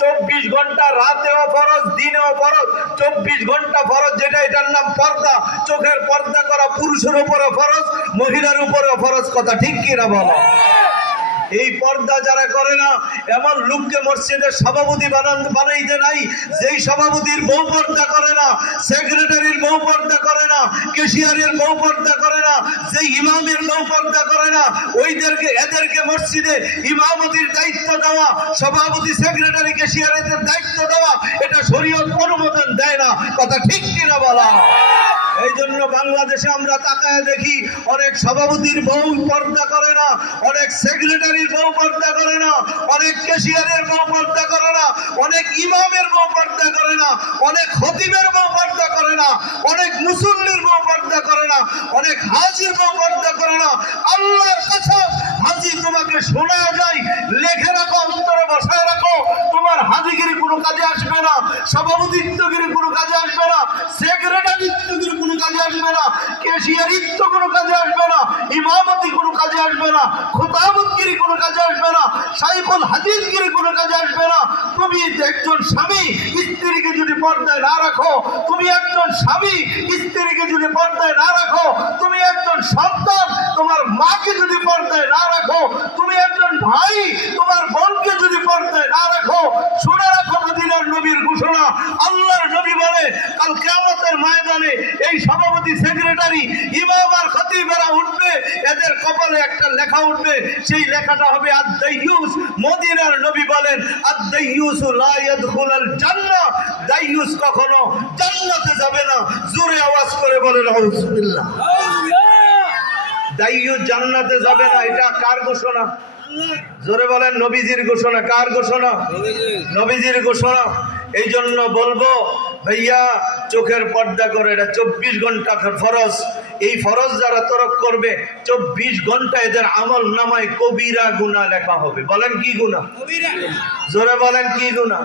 24 ঘন্টা রাতেও ফরজ, দিনেও ফরজ। 24 ঘন্টা ফরজ যেটা, এটার নাম পর্দা। চোখের পর্দা করা পুরুষের উপরে ফরজ, মহিলার উপরেও ফরজ। কথা ঠিক কিনা বলো? এই পর্দা যারা করে না, এমন লোককে মসজিদের সভাপতি বানাইতে নাই যেই সভাপতির বউ পর্দা করে না, সেক্রেটারির বউ পর্দা করে না, ক্যাশিয়ারের বউ পর্দা করে না, যেই ইমামের বউ পর্দা করে না, এদেরকে মসজিদে ইমামতির দায়িত্ব দেওয়া, সভাপতি সেক্রেটারি ক্যাশিয়ারের দায়িত্ব দেওয়া, এটা শরীয়ত অনুমোদন দেয় না। কথা ঠিক কিনা বলা? এই জন্য বাংলাদেশে আমরা তাকায় দেখি, অনেক সভাপতির বউ পর্দা করে না, অনেক সেক্রেটারির বউ পর্দা করে না, অনেক ক্যাশিয়ারের বউ পর্দা করে না, অনেক ইমামের বউ পর্দা করে না, অনেক খতিবের বউ পর্দা করে না, অনেক মুসল্লির বউ পর্দা করে না, অনেক হাজির বউ পর্দা করে না। আল্লাহর কসম, হাজি তোমাকে শোনা যায়, লেখে রাখো, অন্তরে বসায় রাখো, তোমার হাজিগিরি কোনো কাজে আসবে না, সভাপতিত্বগিরি কোনো কাজে আসবে না, সেক্রেটারিত্বগিরি কোনো কাজে আসবে না, ক্যাশিয়ারিত্ব কোনো কাজে আসবে না, ইমামতি কোনো কাজে আসবে না, খুতাবতগিরি কোনো কাজে আসবে না, শাইখুল হাদিসগিরি কোনো কাজে আসবে না। তুমি একজন স্বামী স্ত্রীকে যদি পর্দায় না রাখো, তুমি একজন স্বামী স্ত্রীকে যদি পর্দায় না রাখো, তুমি একজন সন্তান তোমার মাকে যদি পর্দায় না রাখো, তুমি একজন ভাই তোমার বোনকে যদি পর্দায় না রাখো, শুনে রাখো মদিনার নবীর ঘোষণা। আল্লাহর নবী বলে, কাল কিয়ামতের ময়দানে এই সভাপতি সেক্রেটারি ইমাম আর খতিবেরা উঠবে, এদের কপালে একটা লেখা উঠবে, সেই লেখাটা হবে আদ-দাইয়ুস। মদিনার নবী বলেন, আদ-দাইয়ুসু লা ইয়াদখুলুল জান্নাহ, দাইয়ুস কখনো জান্নাতে যাবে না। জোরে আওয়াজ করে বলেন আউযুবিল্লাহ। দাইয়ুস জান্নাতে যাবে না, এটা কার ঘোষণা? জোরে বলেন, নবীজির ঘোষণা। কার ঘোষণা? নবীজির ঘোষণা। এই জন্য বলবো, ভাইয়া চোখের পর্দা করে, এটা 24 ঘন্টা ফরজ। এই ফরজ যারা তরক করবে, 24 ঘন্টা এদের আমল নামায় কবিরা গুনাহ লেখা হবে। বলেন কি গুনাহ? জোরে বলেন কি গুনাহ?